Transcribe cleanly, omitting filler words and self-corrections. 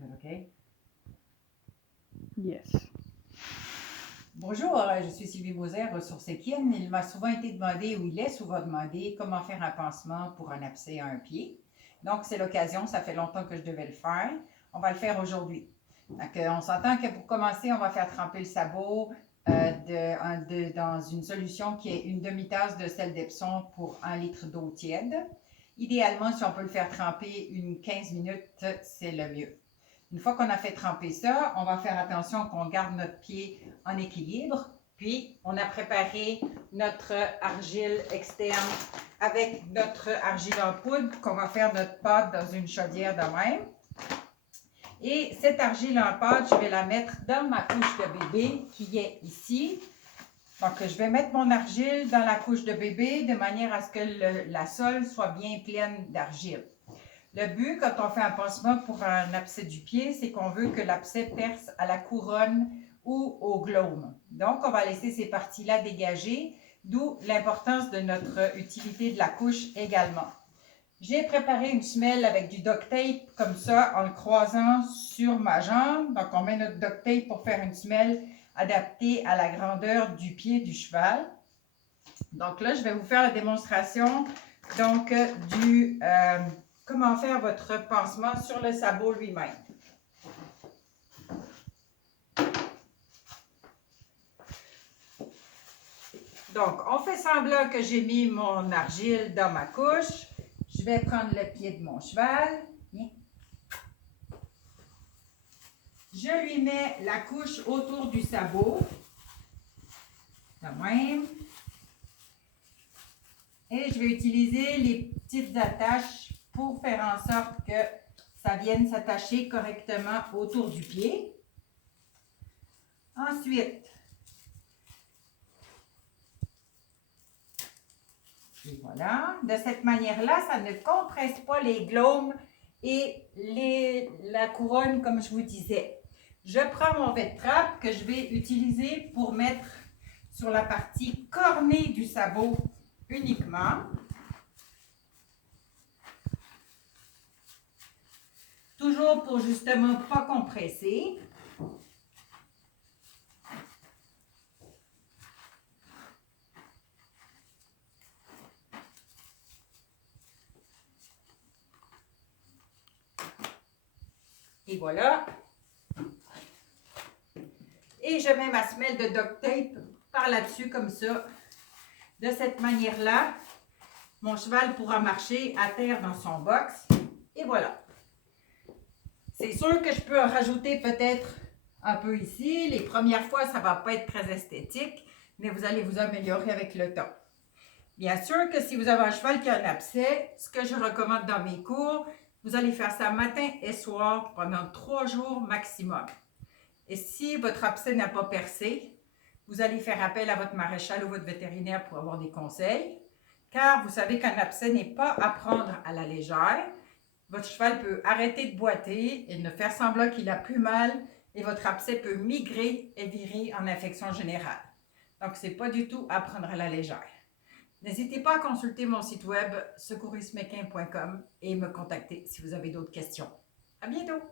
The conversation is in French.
Okay. Yes. Bonjour, je suis Sylvie Moser, ressource équine. Il m'a souvent été demandé, ou il est souvent demandé, comment faire un pansement pour un abcès à un pied. Donc, c'est l'occasion, ça fait longtemps que je devais le faire. On va le faire aujourd'hui. Donc, on s'entend que pour commencer, on va faire tremper le sabot dans une solution qui est une demi-tasse de sel d'Epsom pour 1 litre d'eau tiède. Idéalement, si on peut le faire tremper une 15 minutes, c'est le mieux. Une fois qu'on a fait tremper ça, on va faire attention qu'on garde notre pied en équilibre. Puis, on a préparé notre argile externe avec notre argile en poudre qu'on va faire notre pâte dans une chaudière de même. Et cette argile en pâte, je vais la mettre dans ma couche de bébé qui est ici. Donc, je vais mettre mon argile dans la couche de bébé de manière à ce que la sole soit bien pleine d'argile. Le but, quand on fait un pansement pour un abcès du pied, c'est qu'on veut que l'abcès perce à la couronne ou au glaume. Donc, on va laisser ces parties-là dégagées, d'où l'importance de notre utilité de la couche également. J'ai préparé une semelle avec du duct tape comme ça en le croisant sur ma jambe. Donc, on met notre duct tape pour faire une semelle adaptée à la grandeur du pied du cheval. Donc là, je vais vous faire la démonstration donc comment faire votre pansement sur le sabot lui-même. Donc, on fait semblant que j'ai mis mon argile dans ma couche. Je vais prendre le pied de mon cheval. Je lui mets la couche autour du sabot. De même. Et je vais utiliser les petites attaches pour faire en sorte que ça vienne s'attacher correctement autour du pied. Ensuite, et voilà, de cette manière-là, ça ne compresse pas les glaumes et la couronne, comme je vous disais. Je prends mon vêt-trappe que je vais utiliser pour mettre sur la partie cornée du sabot uniquement. Toujours pour justement pas compresser. Et voilà. Et je mets ma semelle de duct tape par là-dessus comme ça. De cette manière-là, mon cheval pourra marcher à terre dans son box. Et voilà. C'est sûr que je peux en rajouter peut-être un peu ici. Les premières fois, ça ne va pas être très esthétique, mais vous allez vous améliorer avec le temps. Bien sûr que si vous avez un cheval qui a un abcès, ce que je recommande dans mes cours, vous allez faire ça matin et soir pendant 3 jours maximum. Et si votre abcès n'a pas percé, vous allez faire appel à votre maréchal ou votre vétérinaire pour avoir des conseils, car vous savez qu'un abcès n'est pas à prendre à la légère. Votre cheval peut arrêter de boiter et ne faire semblant qu'il a plus mal et votre abcès peut migrer et virer en infection générale. Donc, ce n'est pas du tout à prendre à la légère. N'hésitez pas à consulter mon site web secourismequin.com et me contacter si vous avez d'autres questions. À bientôt!